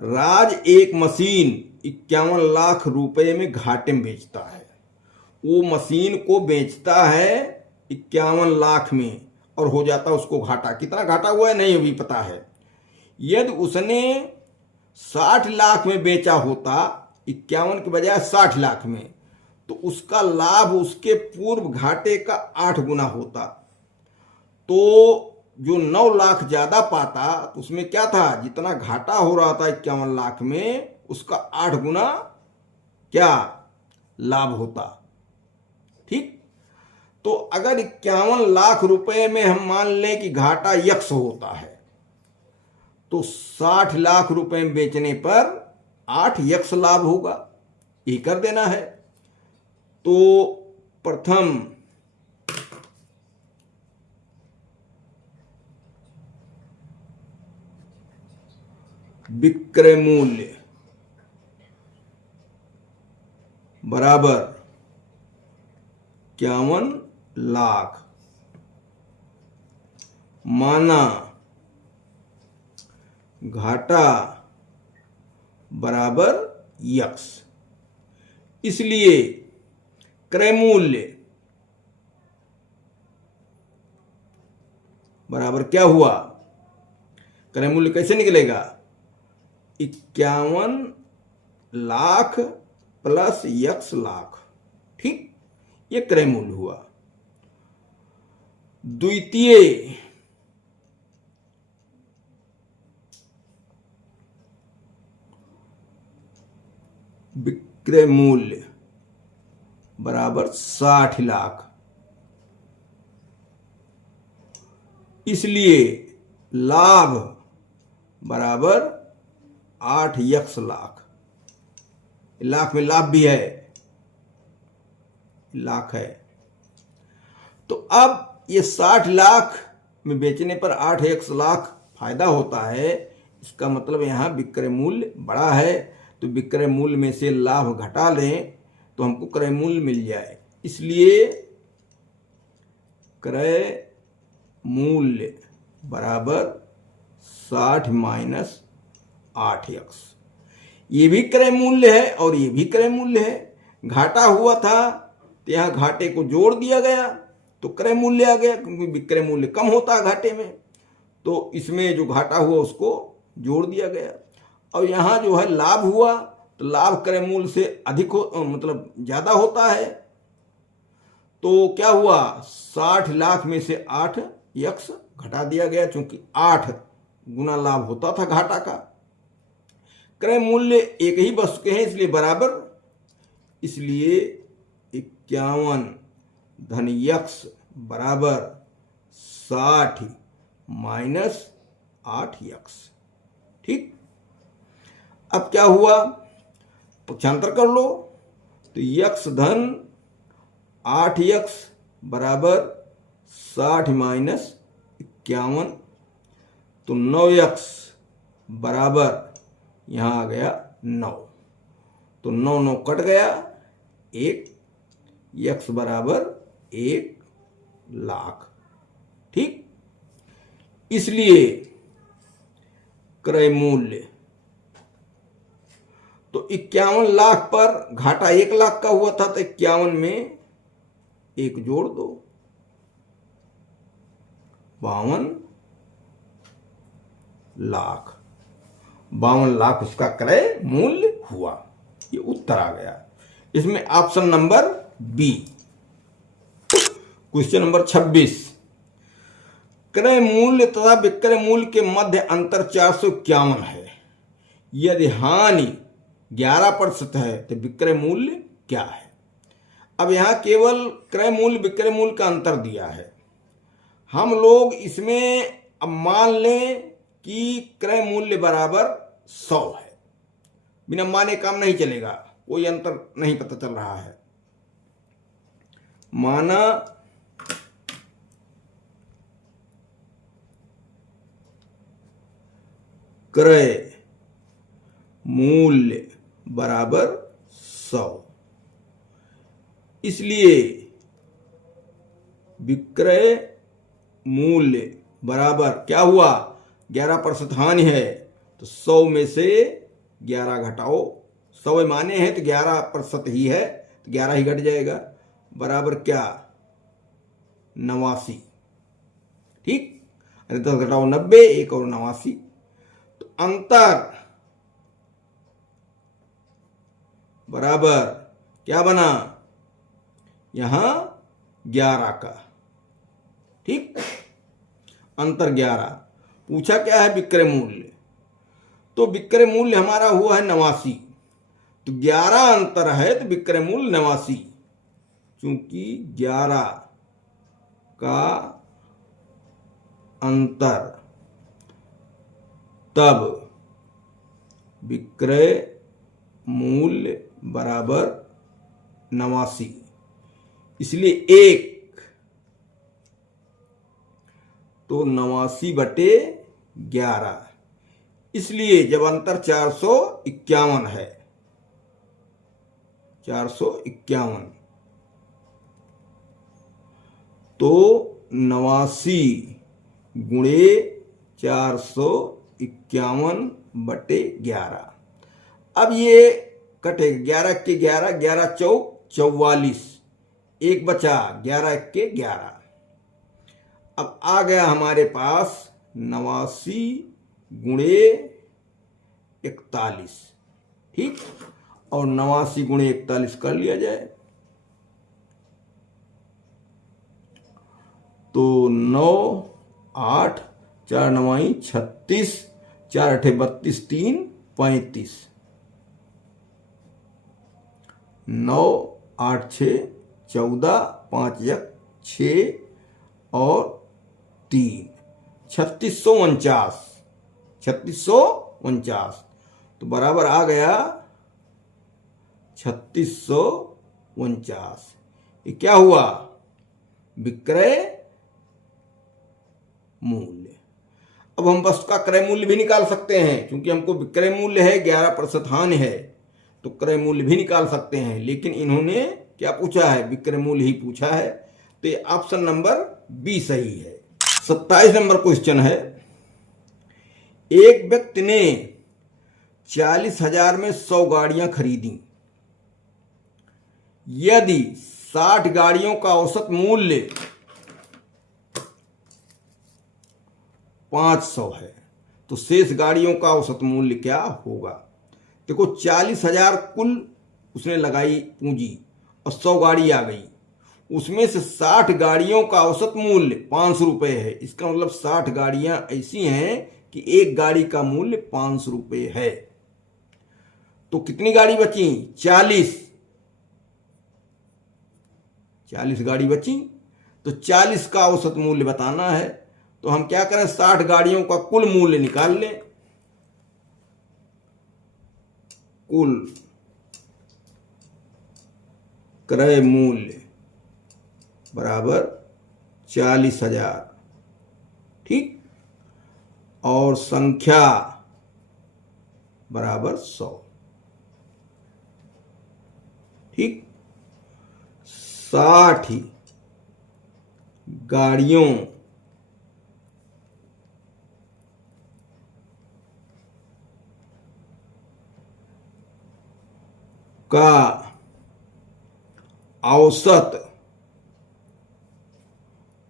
राज एक मशीन 51 लाख रुपए में घाटे में बेचता है। वो मशीन को बेचता है 51 लाख में और हो जाता उसको घाटा। कितना घाटा हुआ है नहीं अभी पता है। यदि उसने 60 लाख में बेचा होता, 51 के बजाय 60 लाख में, तो उसका लाभ उसके पूर्व घाटे का 8 गुना होता। तो जो 9 लाख ज्यादा पाता तो उसमें क्या था, जितना घाटा हो रहा था 51 लाख में, उसका 8 गुना क्या लाभ होता। ठीक। तो अगर 51 लाख रुपए में हम मान लें कि घाटा यक्स होता है, तो 60 लाख रुपए में बेचने पर 8 यक्स लाभ होगा। ये कर देना है। तो प्रथम विक्रय मूल्य बराबर 51 लाख माना घाटा बराबर यक्स। इसलिए क्रय मूल्य बराबर क्या हुआ, क्रय मूल्य कैसे निकलेगा, 51 लाख प्लस यक्स लाख। ठीक, ये क्रय मूल्य हुआ। द्वितीय विक्रय मूल्य बराबर 60 लाख। इसलिए लाभ बराबर 8 यक्स लाख। लाख में लाभ भी है, लाख है। तो अब ये 60 लाख में बेचने पर 8 यक्स लाख फायदा होता है। इसका मतलब यहां विक्रय मूल्य बड़ा है, तो विक्रय मूल्य में से लाभ घटा लें तो हमको क्रय मूल्य मिल जाए। इसलिए क्रय मूल्य बराबर 60 माइनस 8 यक्स। ये भी क्रय मूल्य है और ये भी क्रय मूल्य है। घाटा हुआ था तो यहां घाटे को जोड़ दिया गया तो क्रय मूल्य आ गया, क्योंकि विक्रय मूल्य कम होता है घाटे में, तो इसमें जो घाटा हुआ उसको जोड़ दिया गया। और यहां जो है लाभ हुआ तो लाभ क्रय मूल्य से अधिक मतलब ज्यादा होता है। तो क्या हुआ, 60 लाख में से 8 यक्स घटा दिया गया, क्योंकि 8 गुना लाभ होता था घाटा का। क्रय मूल्य एक ही वस्तु के हैं इसलिए बराबर, इसलिए 51 धन यक्स बराबर 60 माइनस 8 यक्स। ठीक। अब क्या हुआ, पक्षांतर कर लो, तो यक्स धन 8 यक्स बराबर 60 माइनस 51, तो 9 यक्स बराबर यहां आ गया 9, तो 9 9 कट गया, 1 यक्स बराबर 1 लाख। ठीक। इसलिए क्रय मूल्य तो 51 लाख पर घाटा 1 लाख का हुआ था, तो 51 में 1 जोड़ दो, 52 लाख। 52 लाख उसका क्रय मूल्य हुआ। ये उत्तर आ गया। इसमें option number B. Question number 26, क्रय मूल्य तथा विक्रय मूल्य के मध्य अंतर 451 है। यदि हानि 11% है तो विक्रय मूल्य क्या है। अब यहां केवल क्रय मूल्य विक्रय मूल्य का अंतर दिया है। हम लोग इसमें अब मान लें कि क्रय मूल्य बराबर 100 है। बिना माने काम नहीं चलेगा, कोई अंतर नहीं पता चल रहा है। माना क्रय मूल्य बराबर 100, इसलिए विक्रय मूल्य बराबर क्या हुआ, 11% हानि है तो 100 में से 11 घटाओ, 100 माने हैं तो 11% ही है, तो 11 ही घट जाएगा, बराबर क्या 89। ठीक, अरे 10 घटाओ 90, एक और 89, तो अंतर बराबर क्या बना यहां 11 का। ठीक, अंतर 11, पूछा क्या है विक्रय मूल्य, तो विक्रय मूल्य हमारा हुआ है 89, तो 11 अंतर है तो विक्रय मूल्य 89, क्योंकि 11 का अंतर, तब विक्रय मूल्य बराबर 89, इसलिए 1, तो 89/11, इसलिए जब अंतर 451 है, 451, तो 89 गुणे 451/11, अब ये कटेगा, 11 के 11, 11 चौक 44, एक बचा, 11 के 11, अब आ गया हमारे पास 89 गुणे 41। ठीक, और 89 गुणे 41 कर लिया जाए, तो 9, 8, 4 9 36, 4 8 32, 3 35, 9 8 6 14, 5 1 6 और 3, 3649, 3649, तो बराबर आ गया 3649। ये क्या हुआ विक्रय मूल्य। अब हम वस्तु का क्रय मूल्य भी निकाल सकते हैं, क्योंकि हमको विक्रय मूल्य है 11% हानि है, तो क्रय मूल्य भी निकाल सकते हैं, लेकिन इन्होंने क्या पूछा है विक्रय मूल्य ही पूछा है, तो ये ऑप्शन नंबर बी सही है। 27 नंबर क्वेश्चन है, एक व्यक्ति ने 40,000 में 100 गाड़ियां खरीदी, यदि 60 गाड़ियों का औसत मूल्य 500 है, तो शेष गाड़ियों का औसत मूल्य क्या होगा। देखो 40,000 कुल उसने लगाई पूंजी और 100 गाड़ी आ गई, उसमें से 60 गाड़ियों का औसत मूल्य 500 रुपये है, इसका मतलब 60 गाड़ियां ऐसी हैं कि एक गाड़ी का मूल्य 500 रुपये है, तो कितनी गाड़ी बची 40 गाड़ी बची, तो 40 का औसत मूल्य बताना है, तो हम क्या करें 60 गाड़ियों का कुल मूल्य निकाल लें, कुल क्रय मूल्य बराबर 40,000। ठीक, और संख्या बराबर 100। ठीक, 60 गाड़ियों का औसत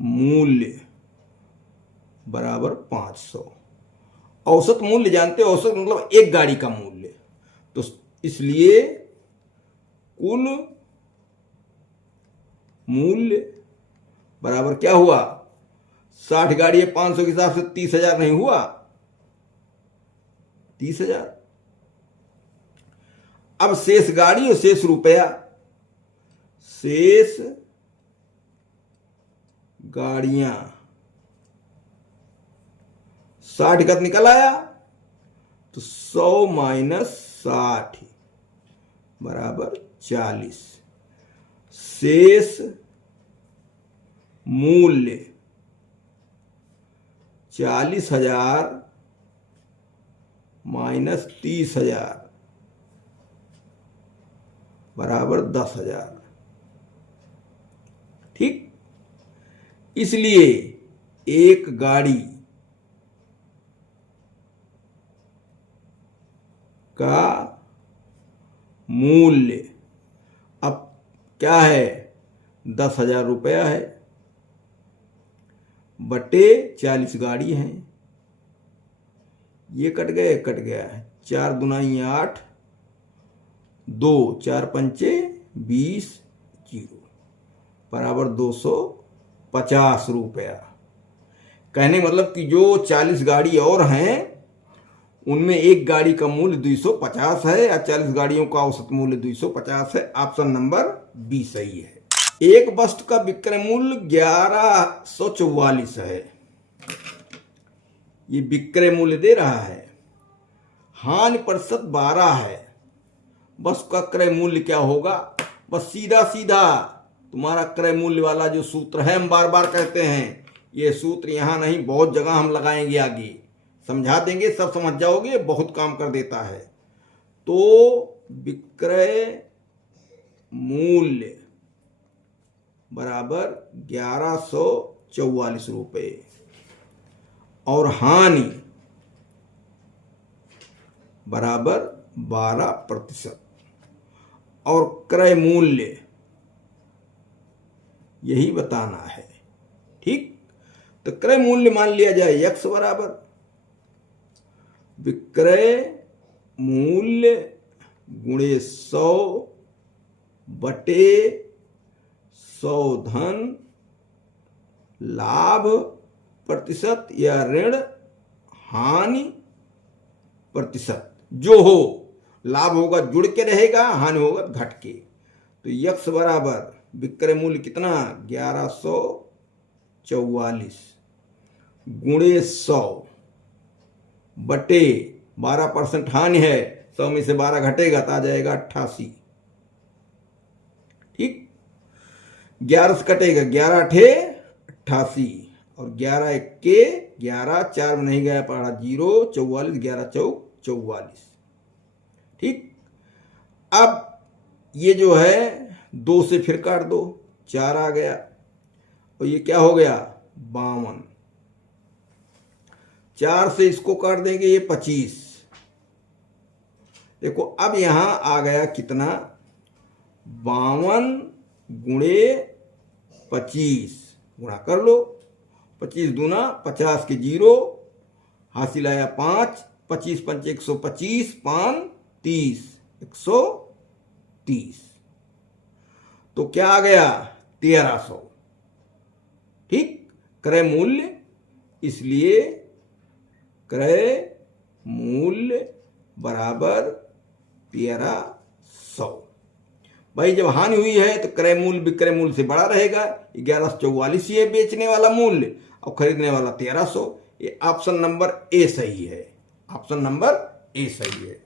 मूल्य बराबर 500। औसत मूल्य जानते हो, औसत मतलब एक गाड़ी का मूल्य, तो इसलिए कुल मूल्य बराबर क्या हुआ 60 गाड़ी है 500 के हिसाब से 30,000 नहीं हुआ, 30,000। अब शेष गाड़ी और शेष रुपया, शेष गाड़ियां 60 का निकल आया, तो 100 माइनस 60 बराबर 40, शेष मूल्य 40,000 माइनस 30,000 बराबर 10,000। ठीक, इसलिए एक गाड़ी का मूल्य अब क्या है 10,000 रुपया है बटे 40 गाड़ी हैं। ये कट गया है 4 दूनी 8, 2 4 पंचे 20 जीरो बराबर 250 रुपया। कहने मतलब कि जो 40 गाड़ी और हैं उनमें एक गाड़ी का मूल्य 250 है या 40 गाड़ियों का औसत मूल्य 250 है। ऑप्शन नंबर बी सही है। एक वस्तु का विक्रय मूल्य 1144 है। ये विक्रय मूल्य दे रहा है, हानि प्रतिशत 12 है। वस्तु का क्रय मूल्य क्या होगा? बस सीधा सीधा तुम्हारा क्रय मूल्य वाला जो सूत्र है, हम बार बार कहते हैं, ये सूत्र यहां नहीं बहुत जगह हम लगाएंगे, आगे समझा देंगे, सब समझ जाओगे, बहुत काम कर देता है। तो विक्रय मूल्य बराबर 1144 रुपये और हानि बराबर 12% और क्रय मूल्य यही बताना है। ठीक, तो क्रय मूल्य मान लिया जाए x बराबर विक्रय मूल्य गुणे 100 बटे 100 धन लाभ प्रतिशत या ऋण हानि प्रतिशत। जो हो, लाभ होगा जुड़ के रहेगा, हानि होगा घट के। तो x बराबर विक्रय मूल्य कितना 1144 गुणे 100 बटे 12% हानि है, 100 में से 12 घटेगा तो आ जाएगा 88। ठीक, 11 से कटेगा 11 अठे 88 और 11 इक्के 11, 4 में नहीं गया पड़ा 0, 44, 11 चौक 44। ठीक, अब ये जो है 2 से फिर काट दो, 4 आ गया और ये क्या हो गया 52। 4 से इसको काट देंगे, ये 25। देखो अब यहां आ गया कितना 52 गुणे 25 गुणा कर लो, 25 दूना 50 के 0 हासिल आया 5, 25 पंचे 125, 5 30 130। तो क्या आ गया 1300। ठीक, क्रय मूल्य, इसलिए क्रय मूल्य बराबर 1300। भाई जब हानि हुई है तो क्रय मूल्य विक्रय मूल्य से बड़ा रहेगा। 1144 ये बेचने वाला मूल्य और खरीदने वाला 1300। ये ऑप्शन नंबर ए सही है। ऑप्शन नंबर ए सही है।